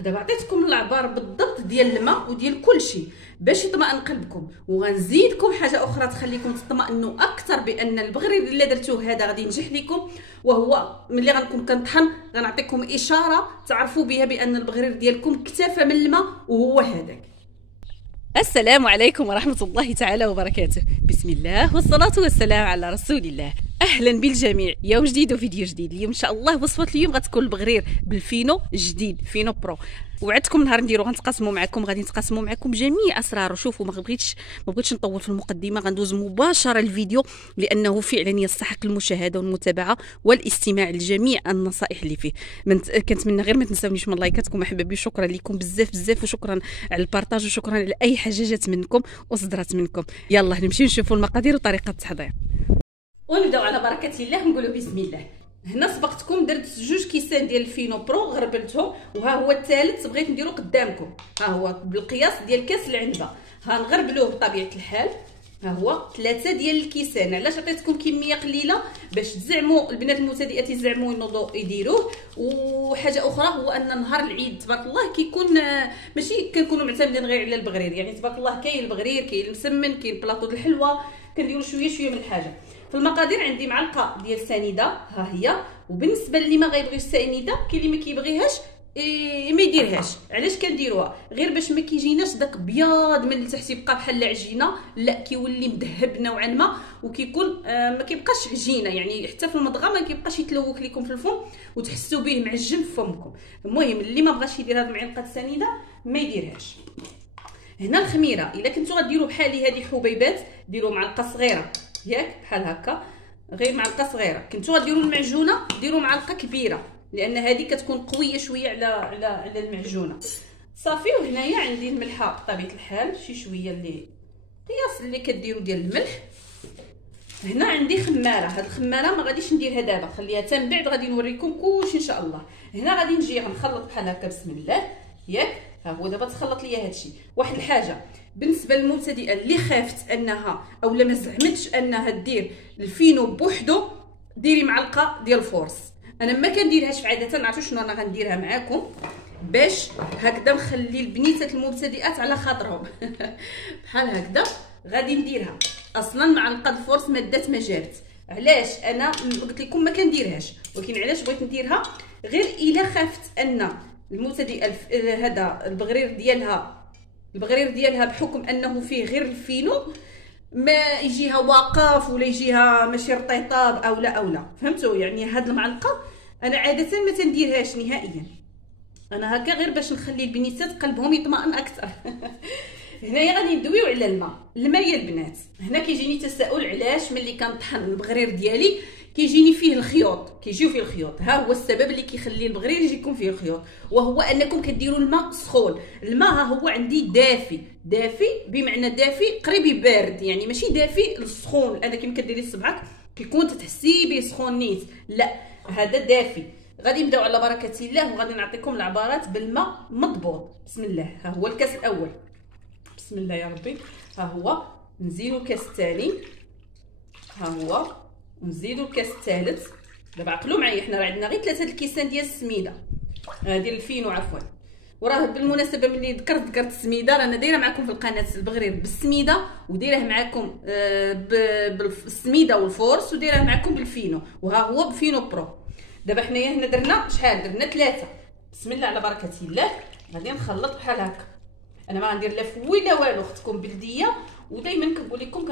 دابا عطيتكم العبار بالضبط ديال الماء وديال كلشي باش يطمئن قلبكم، وغنزيدكم حاجه اخرى تخليكم تطمئنوا اكثر بان البغرير اللي درتوه هذا غادي ينجح لكم. وهو ملي غنكون كنطحن غنعطيكم اشاره تعرفوا بها بان البغرير ديالكم اكتفى من الماء، وهو هذاك. السلام عليكم ورحمة الله تعالى وبركاته. بسم الله والصلاة والسلام على رسول الله. أهلا بالجميع، يوم جديد وفيديو جديد. اليوم إن شاء الله وصفة اليوم غتكون البغرير بالفينو جديد، فينو برو. وعدتكم نهار نديرو غنتقاسموا معكم، غادي نتقاسموا معكم جميع اسراره. شوفوا ما بغيتش نطول في المقدمه، غندوز مباشره الفيديو لانه فعلا يستحق المشاهده والمتابعه والاستماع لجميع النصائح اللي فيه. كنتمنى غير ما تنساونيش من لايكاتكم احبابي. شكرا لكم بزاف بزاف، وشكرا على البارطاج، وشكرا على اي حاجه جات منكم وصدرت منكم. يلا نمشيو نشوفوا المقادير وطريقه التحضير، ونبداو على بركه الله. نقولوا بسم الله. هنا سبقتكم درت 2 كيسان ديال الفينو برو غربلتهم، وها هو الثالث بغيت نديرو قدامكم. ها هو بالقياس ديال كاس العنبه، ها نغربلوه بطبيعه الحال. ها هو 3 ديال الكيسان. علاش عطيتكم كميه قليله؟ باش تزعموا البنات المبتدئات يزعموا ينوضوا يديروه. وحاجه اخرى هو ان نهار العيد تبارك الله كيكون ماشي كنكونوا معتمدين غير على البغرير، يعني تبارك الله كاين البغرير، كاين المسمن، كاين بلاطو د الحلوه، كنديروا شويه من الحاجه. في المقادير عندي معلقه ديال سنيده، ها هي. وبالنسبه اللي ما غيبغيوش السنيده، كاين اللي ما كيبغيهاش ما يديرهاش. علاش كنديروها؟ غير باش ما كيجيناش داك ابيض من التحت يبقى بحال العجينه، لا كيولي مذهب نوعا ما، وكيكون ما كيبقاش عجينه، يعني حتى في المضغه ما كيبقاش يتلوك لكم في الفم وتحسوا به معجن في فمكم. المهم اللي ما بغاش يدير هاد المعلقه السنيده ما يديرهاش. هنا الخميره، الا كنتو غديروا بحالي هذه حبيبات ديروا معلقه صغيره ياك بحال هكا، غير معلقه صغيره. كنتو غديروا المعجونه ديروا معلقه كبيره، لان هذه كتكون قويه شويه على المعجونه. صافي. وهنايا عندي الملحه بطبيعه الحال، شي شويه اللي قياس اللي كديروا ديال الملح. هنا عندي خماره، هاد الخماره ما غاديش نديرها دابا، خليها حتى من بعد غادي نوريكم كلشي ان شاء الله. هنا غادي نجي غنخلط بحال هكا بسم الله ياك. ها هو دابا تخلط ليا هادشي. واحد الحاجه بالنسبه للمبتدئه اللي خافت انها او ما زعمتش انها دير الفينو بوحدو، ديري معلقه ديال الفورس. انا ما كنديرهاش عاده، عرفتوا شنو انا غنديرها معاكم باش هكذا نخلي البنيتات المبتدئات على خاطرهم. بحال هكذا غادي نديرها. اصلا معلقه الفورس ما دات ما جابت. علاش انا قلت لكم ما كنديرهاش، ولكن علاش بغيت نديرها؟ غير الا خافت ان المبتدئه هذا البغرير ديالها بحكم انه فيه غير الفينو ما يجيها واقف ولا يجيها ماشي رطيطاب او لا فهمتوا؟ يعني هاد المعلقه انا عاده ما تنديرهاش نهائيا، انا هكا غير باش نخلي البنيتات قلبهم يطمئن اكثر. هنايا غادي ندويو على الماء يا البنات. هنا كيجيني تساؤل علاش ملي كنطحن البغرير ديالي كيجيني فيه الخيوط، كيجيو فيه الخيوط. ها هو السبب اللي كيخلي البغرير يجيكم فيه الخيوط، وهو انكم كديروا الماء سخون. الماء ها هو عندي دافي بمعنى دافي قريب بارد، يعني ماشي دافي السخون هذا كيما كديري صبعك كيكون تحسي به سخون نيت، لا هذا دافي. غادي نبداو على بركه الله، وغادي نعطيكم العبارات بالماء مضبوط. بسم الله. ها هو الكاس الاول، بسم الله يا ربي. ها هو نزيدو الكاس الثاني، ها هو ونزيدو الكاس الثالث. دابا عقلوا معايا، حنا راه عندنا غير 3 الكيسان ديال السميده ديال الفينو عفوا. وراه بالمناسبه ملي ذكرت السميده، رانا دايره معكم في القناه البغرير بالسميده، ودايره معكم بالسميده والفورس، ودايره معكم بالفينو، وها هو بفينو برو. دابا حنايا هنا درنا شحال؟ درنا 3. بسم الله على بركه الله. غادي نخلط بحال هكا. انا ما غندير لا فوي لا والو، اختكم بلديه. ودائما كنقول لكم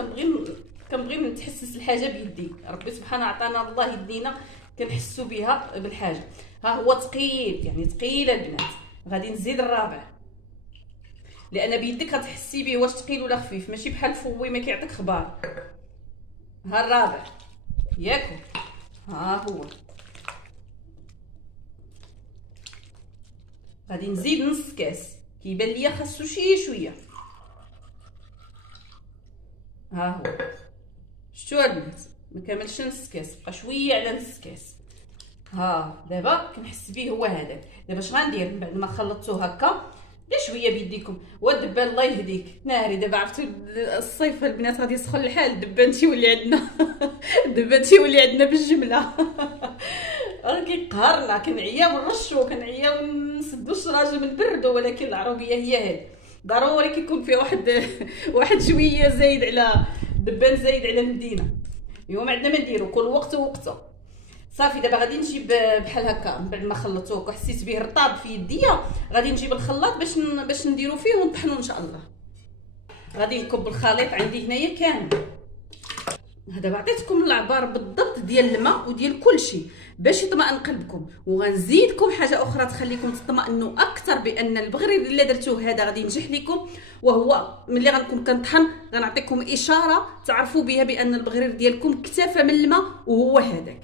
كنبغي نتحسس الحاجه بيدي. ربي سبحانه عطانا الله يدينا كنحسوا بها بالحاجه. ها هو ثقيل، يعني ثقيله البنات. غادي نزيد الرابع، لان بيدك غتحسي به واش ثقيل ولا خفيف، ماشي بحال الفوي ما كيعطيك خبار. ها الرابع ياكو، ها هو. غادي نزيد نص كاس، كيبان ليا خاصو شي شويه. ها هو شتو البنات، ما كاملش نص كاس، بقى شويه على نص كاس. ها دابا كنحس به هو هذاك. دابا اش غندير من بعد ما خلطتو هكا بشويه بيديكم؟ والدبان الله يهديك ناري. دابا عرفتوا الصيف البنات غادي يسخن الحال، الدبان تيولي عندنا. الدبان تيولي عندنا بالجمله. كيقهرنا، كنعيا ونرشو، كنعيا ونسدو الشراجم نبردو، ولكن العروبيه هي هذه. ضروري كيكون فيه واحد شويه زايد على دبان، زايد على المدينه. اليوم عندنا ما نديرو، كل وقت ووقته. صافي دابا غادي نجيب بحال هكا من بعد ما خلطوه وحسيت به رطاب في يديا، غادي نجيب الخلاط باش نديرو فيه ونطحنو ان شاء الله. غادي نكب الخليط عندي هنايا كامل. دابا عطيتكم العبار بالضبط ديال الماء وديال كلشي باش يطمئن قلبكم، وغنزيدكم حاجه اخرى تخليكم تطمئنوا اكثر بان البغرير اللي درتوه هذا غادي ينجح لكم. وهو ملي غنكون كنطحن غنعطيكم اشاره تعرفوا بها بان البغرير ديالكم اكتفى من الماء، وهو هذاك.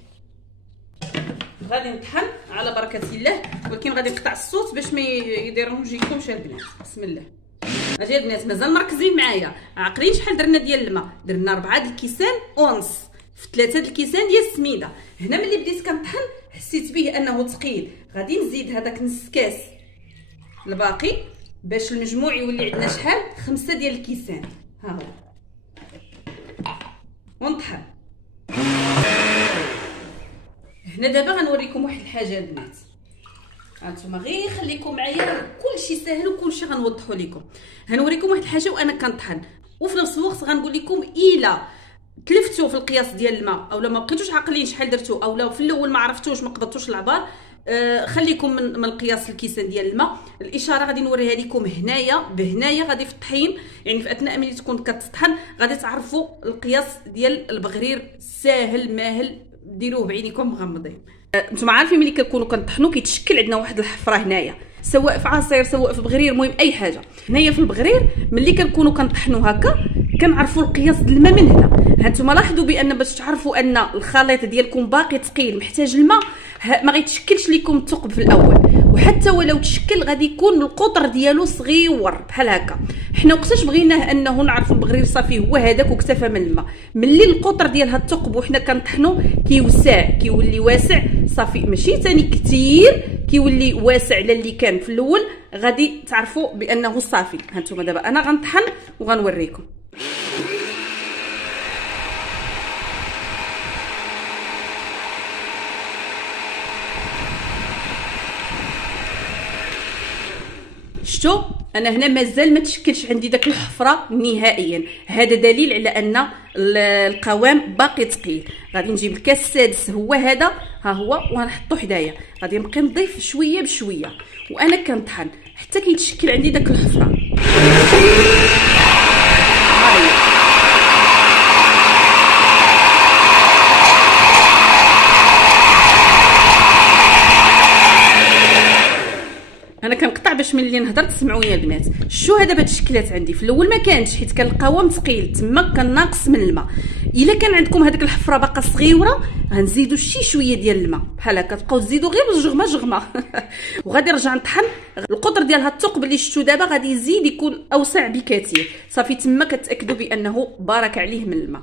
غادي نطحن على بركه الله، ولكن غادي نقطع الصوت باش ما يديرونجيكمش البنات. بسم الله. اجي البنات مازال مركزين معايا، عاقلين شحال درنا ديال الماء؟ درنا 4 الكيسان ونص في 3 الكيسان ديال السميده. هنا ملي بديت كنطحن حسيت به انه ثقيل، غادي نزيد هذاك نص كاس الباقي باش المجموع يولي عندنا شحال؟ 5 ديال الكيسان. ها هو ونطحن. هنا دابا غنوريكم واحد الحاجه البنات، هانتوما غير خليكم معايا، كلشي ساهل وكلشي غنوضحوا لكم. غنوريكم واحد الحاجه وانا كنطحن، وفي نفس الوقت غنقول لكم الا تلفتوا في القياس ديال الماء او ما بقيتوش عاقلين شحال درتوا، او في الاول ما عرفتوش ما قبضتوش العبار، خليكم من القياس الكيسان ديال الماء. الاشاره غادي نوريها لكم هنايا بهنايا، غادي في الطحين يعني في اثناء ملي تكون كتطحن غادي تعرفوا القياس ديال البغرير. ساهل ماهل، ديروه بعينيكم مغمضين. نتوما عارفين ملي كنكونوا كنطحنوا كيتشكل عندنا واحد الحفره هنايا، سواء في عصير سواء في بغرير، المهم اي حاجه. هنايا في البغرير ملي كنكونوا كنطحنوا هكا كنعرفوا القياس ديال الماء من هنا. هانتوما لاحظوا بان باش تعرفوا ان الخليط ديالكم باقي ثقيل محتاج الماء، ما غيتشكلش لكم الثقب في الاول، وحتى ولو تشكل غادي يكون القطر ديالو صغيور بحال هكا. حنا وقتاش بغيناه انه نعرفوا البغرير صافي هو هذاك واكتفى من الماء؟ ملي القطر ديال هاد الثقب وحنا كنطحنوا كيوسع، كيولي واسع صافي، ماشي ثاني كثير، كيولي واسع على اللي كان في الاول، غادي تعرفوا بانه صافي. هانتوما دابا انا غنطحن وغنوريكم. شفتوا انا هنا مازال ما تشكلش عندي داك الحفره نهائيا، هذا دليل على ان القوام باقي ثقيل. غادي نجيب الكاس السادس هو هذا، ها هو، وغنحطو حدايا. غادي نبقي نضيف شويه بشويه وانا كنطحن حتى كيتشكل عندي داك الحفره. انا كنقطع باش ملي نهضر تسمعوا يا البنات. شو هذا دابا تشكلات عندي في الاول ما كانش، حيت كان القوام ثقيل تما كان ناقص من الماء. الا كان عندكم هذيك الحفره باقا صغيره غنزيدوا شي شويه ديال الماء بحال هكا، تبقاو تزيدوا غير جغمه وغادي نرجع نطحن. القطر ديال هاد الثقب اللي شفتوا دابا غادي يزيد يكون اوسع بكثير، صافي تما كتاكدوا بانه بارك عليه من الماء.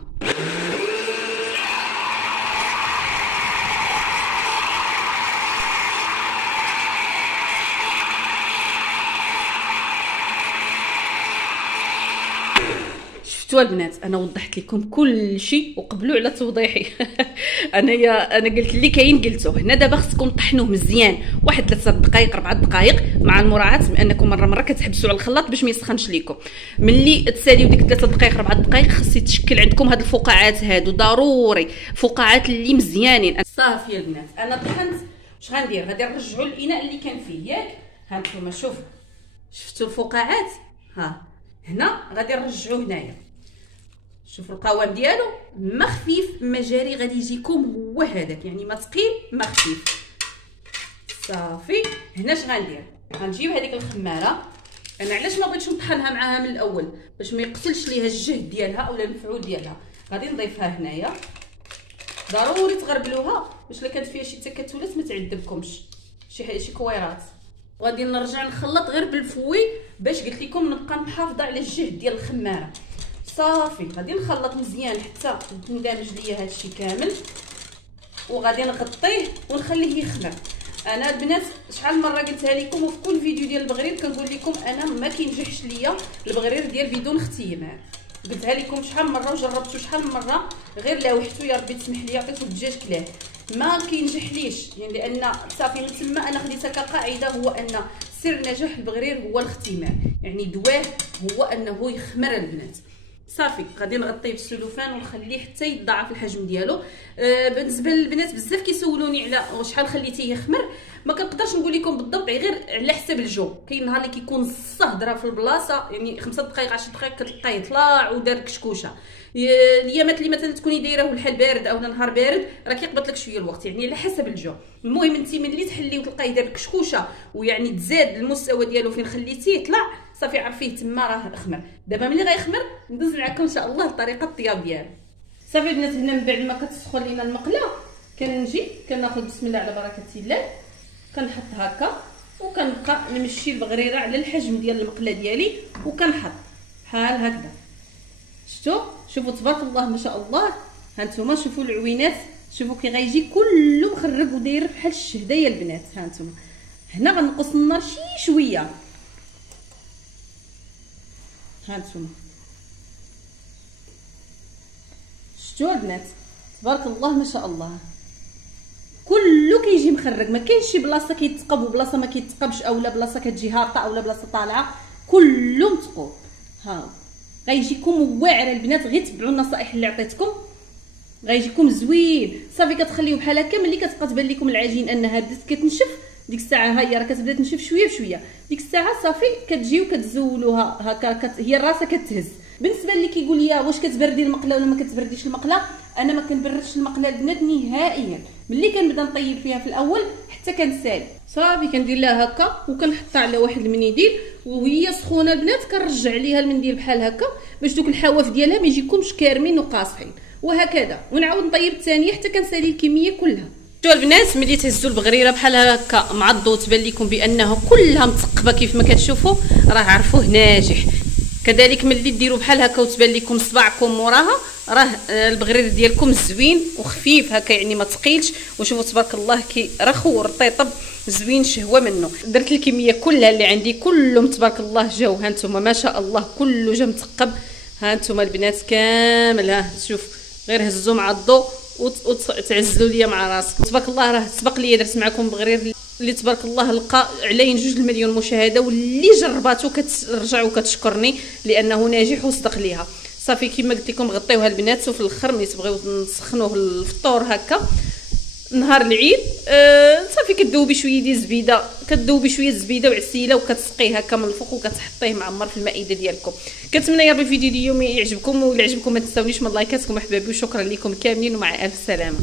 شفتوا البنات انا وضحت لكم كل شيء وقبلوا على توضيحي. انا قلت اللي كاين قلته. هنا دابا خصكم تطحنوه مزيان واحد 3 دقائق 4 دقائق، مع المراعاه بانكم مره كتحبسوا على الخلاط باش ما يسخنش لكم. ملي تساليو ديك 3 دقائق 4 دقائق خص يتشكل عندكم هاد الفقاعات هادو، ضروري فقاعات اللي مزيانين. صافي يا البنات انا طحنت. واش غندير؟ غادي نرجعوا الاناء اللي كان فيه ياك. هانتوما شفتوا الفقاعات؟ ها هنا غادي نرجعوه هنايا. شوفوا القوام ديالو ما خفيف ما جاري، غادي يجيكم هو هذاك، يعني ما ثقيل ما خفيف. صافي هنا اش غندير؟ غنجيب هذيك الخماره. انا علاش ما بغيتش نطحنها معاها من الاول؟ باش ما يقتلش ليها الجهد ديالها اولا المفعول ديالها. غادي نضيفها هنايا، ضروري تغربلوها باش الا كانت فيها شي تكتلات ما تعذبكمش شي كويرات. وغادي نرجع نخلط غير بالفوي باش قلت لكم نبقى محافظه على الجهد ديال الخماره. صافي غادي نخلط مزيان حتى تندمج ليا هادشي كامل، وغادي نغطيه ونخليه يخمر. انا البنات شحال مره قلتها لكم وفي كل فيديو ديال البغرير كنقول لكم انا ما كينجحش ليا البغرير ديال بدون اختيار. قلتها لكم شحال من مره وجربتو شحال من مره، غير لاوحتو يا ربي تسمح لي عطيتو الدجاج كلاه ما كينجحليش، يعني لان صافي من تما انا خديتها كقاعده، هو ان سر نجاح البغرير هو الاختمار، يعني دواه هو انه يخمر البنات. صافي غادي نغطيه بالسلوفان ونخليه حتى يضاعف الحجم ديالو. بالنسبه للبنات بزاف كيسولوني على شحال خليتيه يخمر، ما كنقدرش نقول لكم بالضبط غير على حسب الجو. كاين نهار اللي كيكون الصهدره في البلاصه، يعني 5 دقائق 10 دقائق كتلقايه طلع ودار كشكوشه. الايامات اللي مثلا تكوني دايره الحال بارد او نهار بارد راه كيقبط لك شويه الوقت، يعني على حسب الجو. المهم انت ملي تحليه وتلقايه دار كشكوشه ويعني تزاد المستوى ديالو فين خليتيه طلع، صافي عرفيه تما راه خمر. دابا ملي غيخمر ندوز معكم ان شاء الله لطريقه الطياب ديالو. صافي البنات هنا من بعد ما كتسخن لينا المقله كنجي كناخذ بسم الله على بركه الله، كنحط هكا وكنبقى نمشي البغريره على الحجم ديال المقله ديالي وكنحط بحال هكذا. شوفوا تبارك الله ما شاء الله. ها نتوما شوفوا العوينات، شوفوا كي غيجي كله مخرب وداير بحال الشهده يا البنات. ها نتوما هنا غنقص النار شويه. ها نتوما شفتوا البنات تبارك الله ما شاء الله، كله كيجي مخرج، ما كاينش شي بلاصه كيتقب وبلاصه ما كيتقبش، اولا بلاصه كتجي هابطه اولا بلاصه طالعه، كله متقوب. ها غيجيكم واعر البنات، غير تبعوا النصائح اللي عطيتكم غيجيكم زوين. صافي كتخليوه بحال هكا، ملي كتبقى تبان لكم العجين انها بدات كتنشف، ديك الساعه ها هي راه كتبدا تنشف شويه بشويه، ديك الساعه صافي كتجيو كتزولوها هكا هي الراسه كتهز. بالنسبه اللي كيقول لي واش كتبردي المقله ولا ما كتبرديش المقله، انا ما كنبردش المقله البنات نهائيا. ملي كنبدا نطيب فيها في الاول حتى كنسالي، صافي كندير لها هكا وكنحطها على واحد المنديل وهي سخونه البنات، كنرجع عليها المنديل بحال هكا باش دوك الحواف ديالها ما يجيكمش كارمين وقاصحين، وهكذا ونعاود نطيب الثانيه حتى كنسالي الكميه كلها. شوفوا البنات ملي تهزوا البغريره بحال هكا معضو تبان لكم بانه كلها مثقبه كيف ما كتشوفوا، راه عرفوه ناجح. كذلك ملي ديروا بحال هكا وتبان لكم صباعكم موراها، راه البغرير ديالكم زوين وخفيف هكا، يعني ما ثقيلش. وشوفوا تبارك الله كي رخو رطيطب زوين شهوه منه. درت الكميه كلها اللي عندي، كلهم تبارك الله جاو. ها نتوما ما شاء الله كله جا مثقب. ها نتوما البنات كامل، ها شوف غير هزوا مع الضو وتعزلوا ليا مع راسكم. تبارك الله راه سبق لي درت معكم بغرير اللي تبارك الله لقى عليه 2 مليون مشاهده، واللي جرباتو كترجع وكتشكرني لانه ناجح وصدق ليها. صافي كما قلت لكم غطيوها البنات، وفي الاخر ملي تبغيو نسخنوه الفطور هكا نهار العيد صافي كدوبي شويه ديال الزبيده، كدوبي شويه الزبيده وعسيله وكتسقيه هكا من الفوق وكتحطيه معمر في المائده ديالكم. كنتمنى يا ربي الفيديو اليوم يعجبكم، ولا عجبكم ما تنساونيش من لايكاتكم احبابي، وشكرا لكم كاملين ومع الف سلامه.